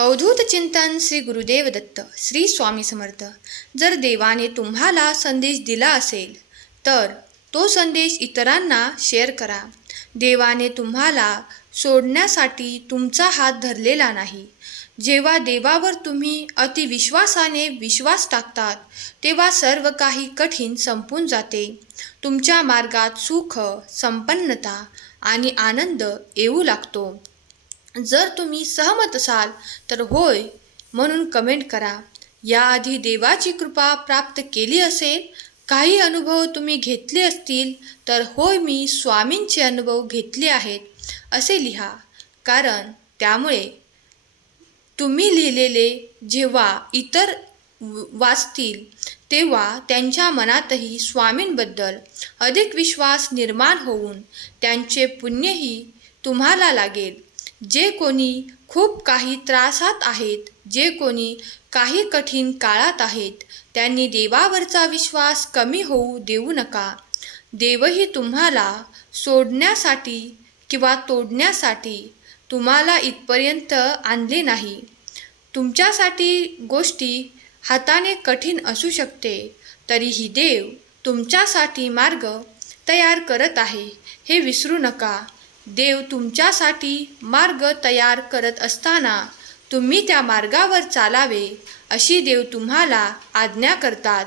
अवधूत चिंतन श्री गुरुदेव दत्त श्री स्वामी समर्थ. जर देवाने तुम्हाला संदेश दिला असेल तर तो संदेश इतरांना शेअर करा. देवाने तुम्हाला सोडण्यासाठी तुमचा हात धरलेला नाही. जेव्हा देवावर तुम्ही अतिविश्वासाने विश्वास टाकतात तेव्हा सर्व काही कठीण संपून जाते. तुमच्या मार्गात सुख संपन्नता आणि आनंद येऊ लागतो. जर तुम्ही सहमत असाल तर होय म्हणून कमेंट करा. याआधी देवाची कृपा प्राप्त केली असेल काही अनुभव तुम्ही घेतले असतील तर होय मी स्वामींचे अनुभव घेतले आहेत असे लिहा. कारण त्यामुळे तुम्ही लिहिलेले जेव्हा इतर वाचतील तेव्हा त्यांच्या मनातही स्वामींबद्दल अधिक विश्वास निर्माण होऊन त्यांचे पुण्यही तुम्हाला लागेल. जे कोणी खूप काही त्रासात आहेत जे कोणी काही कठीण काळात आहेत त्यांनी देवावरचा विश्वास कमी होऊ देऊ नका. देवही तुम्हाला सोडण्यासाठी किंवा तोडण्यासाठी तुम्हाला इथपर्यंत आणले नाही. तुमच्यासाठी गोष्टी हाताने कठीण असू शकते तरीही देव तुमच्यासाठी मार्ग तयार करत आहे हे विसरू नका. देव तुमच्यासाठी मार्ग तयार करत असताना तुम्ही त्या मार्गावर चालावे अशी देव तुम्हाला आज्ञा करतात.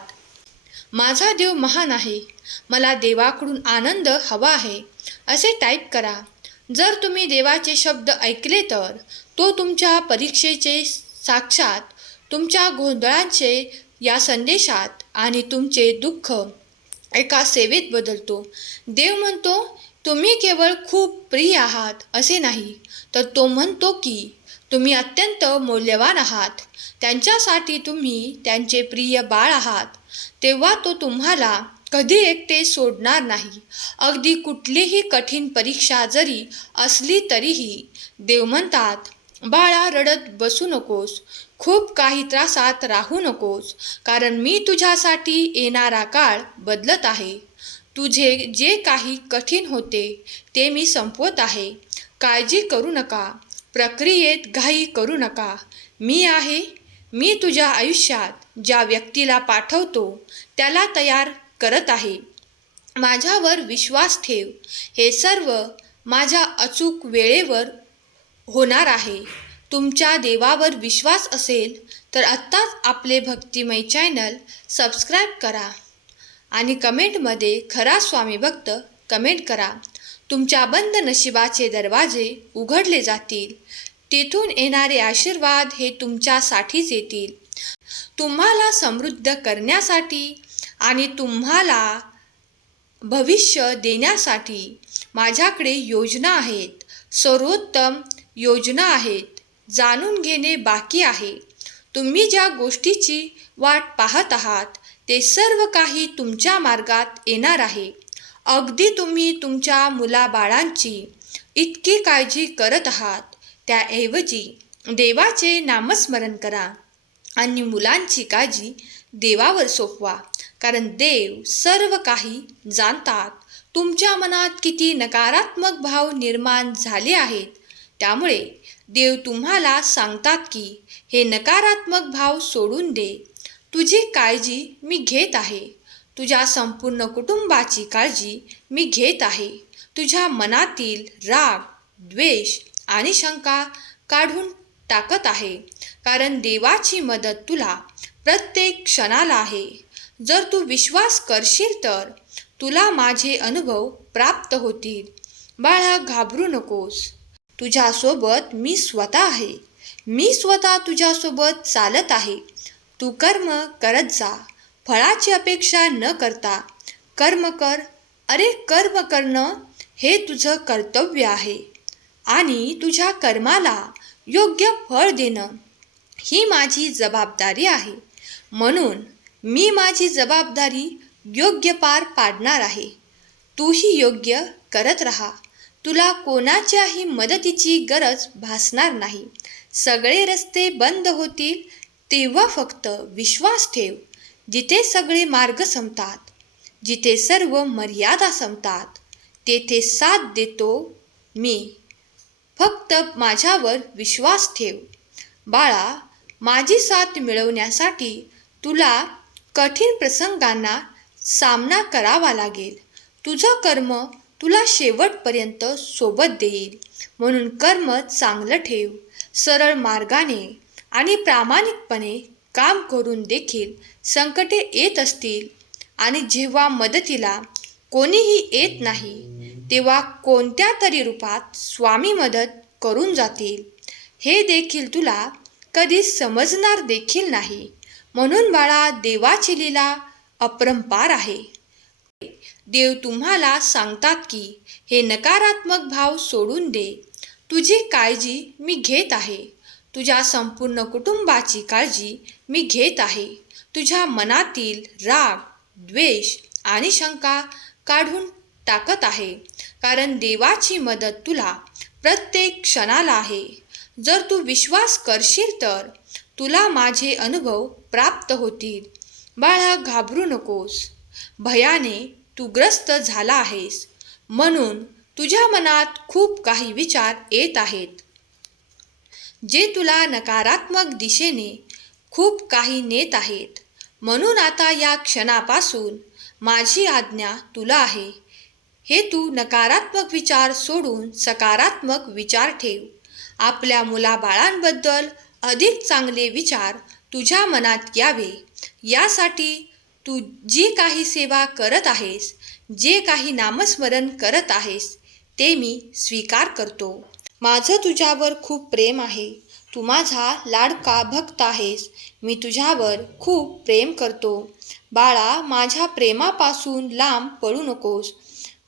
माझा देव महान आहे. मला देवाकडून आनंद हवा आहे. असे टाईप करा. जर तुम्ही देवाचे शब्द ऐकले तर तो तुमच्या परीक्षेचे साक्षात तुमच्या गोंधळांचे या संदेशात आणि तुमचे दुःख एका सेवेत बदलतो. देव म्हणतो तुम्ही केवळ खूप प्रिय आहात असे नाही तर तो म्हणतो की तुम्ही अत्यंत मौल्यवान आहात. त्यांच्यासाठी तुम्ही त्यांचे प्रिय बाळ आहात. तेव्हा तो तुम्हाला कधी एकटे सोडणार नाही. अगदी कुठलीही कठीण परीक्षा जरी असली तरीही देव म्हणतात बाळा रडत बसू नकोस. खूप काही त्रासात राहू नकोस. कारण मी तुझ्यासाठी येणारा काळ बदलत आहे. तुझे जे काही कठीण होते ते मी संपवत आहे. काळजी करू नका. प्रक्रियेत घाई करू नका. मी आहे मी तुझ्या आयुष्यात ज्या व्यक्तीला पाठवतो त्याला तयार करत आहे. माझ्यावर विश्वास ठेव. हे सर्व माझ्या अचूक वेळेवर होणार आहे. तुमच्या देवावर विश्वास असेल तर आत्ताच आपले भक्तिमय चॅनल सबस्क्राईब करा. आणि कमेंटमध्ये खरा स्वामी भक्त कमेंट करा. तुमच्या बंद नशिबाचे दरवाजे उघडले जातील. तेथून येणारे आशीर्वाद हे तुमच्यासाठीच येतील. तुम्हाला समृद्ध करण्यासाठी आणि तुम्हाला भविष्य देण्यासाठी माझ्याकडे योजना आहेत. सर्वोत्तम योजना आहेत. जाणून घेणे बाकी आहे. तुम्ही ज्या गोष्टीची वाट पाहत आहात ते सर्व काही तुमच्या मार्गात येणार आहे. अगदी तुम्ही तुमच्या मुलाबाळांची इतकी काळजी करत आहात. त्याऐवजी देवाचे नामस्मरण करा आणि मुलांची काळजी देवावर सोपवा कारण देव सर्व काही जाणतात. तुमच्या मनात किती नकारात्मक भाव निर्माण झाले आहेत त्यामुळे देव तुम्हाला सांगतात की हे नकारात्मक भाव सोडून दे. तुझी काळजी मी घेत आहे. तुझ्या संपूर्ण कुटुंबाची काळजी मी घेत आहे. तुझ्या मनातील राग द्वेष आणि शंका काढून टाकत आहे. कारण देवाची मदत तुला प्रत्येक क्षणाला आहे. जर तू विश्वास करशील तर तुला माझे अनुभव प्राप्त होतील. बाळा घाबरू नकोस. तुझ्यासोबत मी स्वतः आहे. मी स्वतः तुझ्यासोबत चालत आहे. तू कर्म करत जा. फळाची अपेक्षा न करता कर्म कर. अरे कर्म करणं हे तुझं कर्तव्य आहे आणि तुझ्या कर्माला योग्य फळ देणं ही माझी जबाबदारी आहे. म्हणून मी माझी जबाबदारी योग्य पार पाडणार आहे. तूही योग्य करत राहा. तुला कोणाच्याही मदतीची गरज भासणार नाही. सगळे रस्ते बंद होतील तेव्हा फक्त विश्वास ठेव जिथे सगळे मार्ग संपतात जिथे सर्व मर्यादा संपतात तेथे साथ देतो मी. फक्त माझ्यावर विश्वास ठेव. बाळा माझी साथ मिळवण्यासाठी तुला कठीण प्रसंगांना सामना करावा लागेल. तुझं कर्म तुला शेवटपर्यंत सोबत देईल. म्हणून कर्म चांगलं ठेव सरळ मार्गाने. आणि प्रामाणिकपणे काम करून देखील संकटे येत असतील आणि जेव्हा मदतीला कोणीही येत नाही तेव्हा कोणत्या तरी रूपात स्वामी मदत करून जातील हे देखील तुला कधी समजणार देखील नाही. म्हणून बाळा देवाची लीला अपरंपार आहे. देव तुम्हाला सांगतात की हे नकारात्मक भाव सोडून दे. तुझी काळजी मी घेत आहे. तुझ्या संपूर्ण कुटुंबाची काळजी मी घेत आहे. तुझ्या मनातील राग द्वेष आणि शंका काढून टाकत आहे. कारण देवाची मदत तुला प्रत्येक क्षणाला आहे. जर तू विश्वास करशील तर तुला माझे अनुभव प्राप्त होतील. बाळा घाबरू नकोस. भयाने तू ग्रस्त झाला आहेस. म्हणून तुझ्या मनात खूप काही विचार येत आहेत. जे तुला नकारात्मक दिशेने खूप काही नेत आहेत. म्हणून आता या क्षणापासून माझी आज्ञा तुला आहे. हे तू नकारात्मक विचार सोडून सकारात्मक विचार ठेव. आपल्या मुलाबाळांबद्दल अधिक चांगले विचार तुझ्या मनात यावे. यासाठी तू जी काही सेवा करत आहेस जे काही नामस्मरण करत आहेस ते मी स्वीकार करतो. माझं तुझ्यावर खूप प्रेम आहे. तू माझा लाडका भक्त आहेस. मी तुझ्यावर खूप प्रेम करतो. बाळा माझ्या प्रेमापासून लांब पडू नकोस.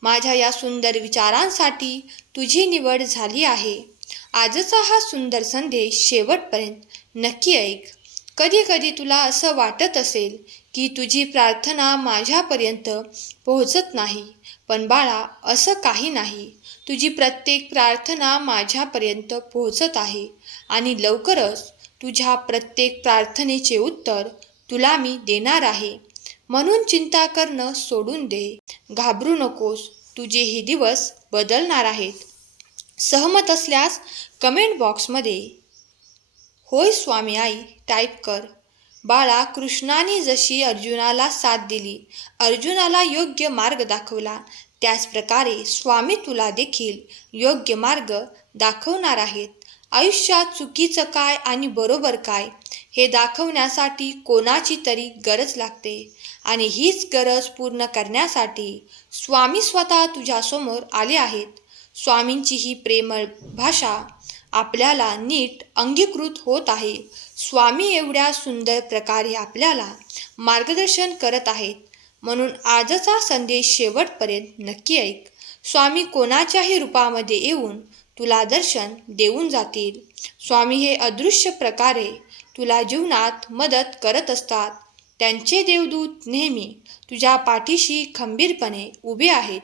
माझ्या या सुंदर विचारांसाठी तुझी निवड झाली आहे. आजचा हा सुंदर संदेश शेवटपर्यंत नक्की ऐक. कधी कधी तुला असं वाटत असेल की तुझी प्रार्थना माझ्यापर्यंत पोहोचत नाही. पण बाळा असं काही नाही. तुझी प्रत्येक प्रार्थना माझ्यापर्यंत पोहोचत आहे. आणि लवकरच तुझ्या प्रत्येक प्रार्थनेचे उत्तर तुला मी देणार आहे. म्हणून चिंता करणं सोडून दे. घाबरू नकोस. तुझे हे दिवस बदलणार आहेत. सहमत असल्यास कमेंट बॉक्समध्ये होय स्वामी आई टाईप कर. बाळा कृष्णाने जशी अर्जुनाला साथ दिली अर्जुनाला योग्य मार्ग दाखवला. त्याचप्रकारे स्वामी तुला देखील योग्य मार्ग दाखवणार आहेत. आयुष्यात चुकीचं काय आणि बरोबर काय हे दाखवण्यासाठी कोणाची तरी गरज लागते. आणि हीच गरज पूर्ण करण्यासाठी स्वामी स्वतः तुझ्यासमोर आले आहेत. स्वामींची ही प्रेमळ भाषा आपल्याला नीट अंगीकृत होत आहे. स्वामी एवढ्या सुंदर प्रकारे आपल्याला मार्गदर्शन करत आहेत. म्हणून आजचा संदेश शेवटपर्यंत नक्की ऐक. स्वामी कोणाच्याही रूपामध्ये येऊन तुला दर्शन देऊन जातील. स्वामी हे अदृश्य प्रकारे तुला जीवनात मदत करत असतात. त्यांचे देवदूत नेहमी तुझ्या पाठीशी खंबीरपणे उभे आहेत.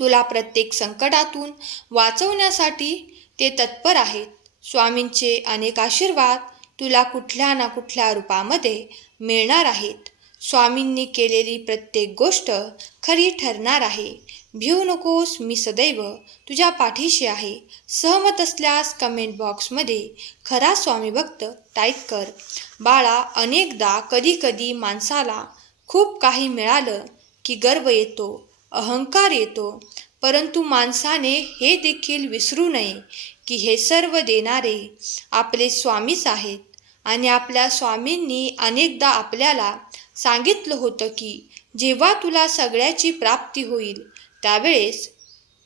तुला प्रत्येक संकटातून वाचवण्यासाठी ते तत्पर आहेत. स्वामींचे अनेक आशीर्वाद तुला कुठल्या ना कुठल्या रूपामध्ये मिळणार आहेत. स्वामींनी केलेली प्रत्येक गोष्ट खरी ठरणार आहे. भिऊ नकोस मी सदैव तुझ्या पाठीशी आहे. सहमत असल्यास कमेंट बॉक्समध्ये खरा स्वामी भक्त टाईप कर. बाळा अनेकदा कधी कधी माणसाला खूप काही मिळालं की गर्व येतो अहंकार येतो. परंतु माणसाने हे देखील विसरू नये की हे सर्व देणारे आपले स्वामीच आहेत. आणि आपल्या स्वामींनी अनेकदा आपल्याला सांगितलं होतं की जेव्हा तुला सगळ्याची प्राप्ती होईल त्यावेळेस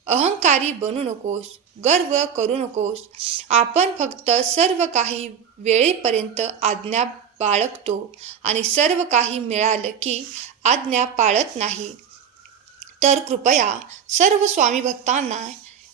अहंकारी बनू नकोस गर्व करू नकोस. आपण फक्त सर्व काही वेळेपर्यंत आज्ञा बाळगतो आणि सर्व काही मिळालं की आज्ञा पाळत नाही. तर कृपया सर्व स्वामी भक्तांना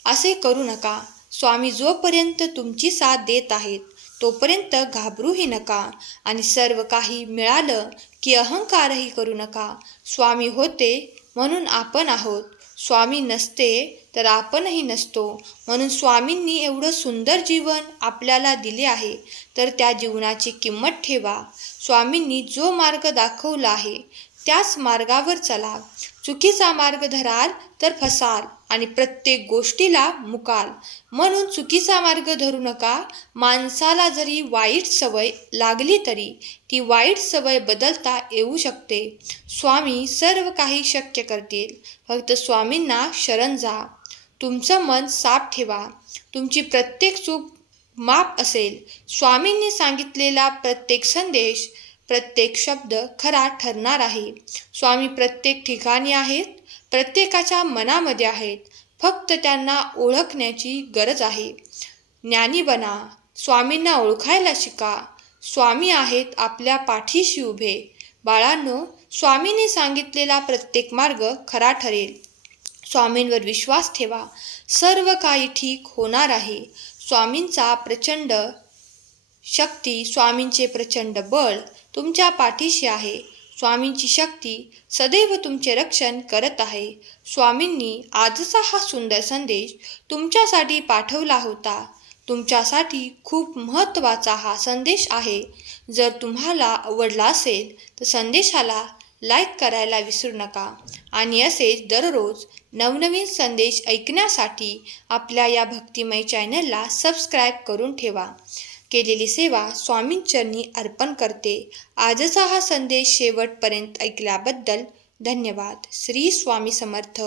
असे करू नका. स्वामी जोपर्यंत तुमची साथ देत आहेत तोपर्यंत घाबरूही नका आणि सर्व काही मिळालं की अहंकारही करू नका. स्वामी होते म्हणून आपण आहोत. स्वामी नसते तर आपणही नसतो. म्हणून स्वामींनी एवढं सुंदर जीवन आपल्याला दिले आहे तर त्या जीवनाची किंमत ठेवा. स्वामींनी जो मार्ग दाखवला आहे त्याच मार्गावर चला. चुकीचा मार्ग धराल तर फसाल आणि प्रत्येक गोष्टीला मुकाल. म्हणून चुकीचा मार्ग धरू नका. माणसाला जरी वाईट सवय लागली तरी ती वाईट सवय बदलता येऊ शकते. स्वामी सर्व काही शक्य करतील. फक्त स्वामींना शरण जा. तुमचं मन साफ ठेवा. तुमची प्रत्येक चूक माप असेल. स्वामींनी सांगितलेला प्रत्येक संदेश प्रत्येक शब्द खरा ठरणार आहे. स्वामी प्रत्येक ठिकाणी आहेत प्रत्येकाच्या मनामध्ये आहेत फक्त त्यांना ओळखण्याची गरज आहे. ज्ञानी बना स्वामींना ओळखायला शिका. स्वामी आहेत आपल्या पाठीशी उभे. बाळांनो स्वामीने सांगितलेला प्रत्येक मार्ग खरा ठरेल. स्वामींवर विश्वास ठेवा. सर्व काही ठीक होणार आहे. स्वामींचा प्रचंड शक्ती स्वामींचे प्रचंड बळ तुमच्या पाठीशी आहे. स्वामींची शक्ती सदैव तुमचे रक्षण करत आहे. स्वामींनी आजचा हा सुंदर संदेश तुमच्यासाठी पाठवला होता. तुमच्यासाठी खूप महत्त्वाचा हा संदेश आहे. जर तुम्हाला आवडला असेल तर संदेशाला लाईक करायला विसरू नका. आणि असेच दररोज नवनवीन संदेश ऐकण्यासाठी आपल्या या भक्तिमय चॅनलला सबस्क्राईब करून ठेवा. केलेली सेवा स्वामींचरणी अर्पण करते. आजचा हा संदेश शेवटपर्यंत ऐकल्याबद्दल धन्यवाद. श्री स्वामी समर्थ.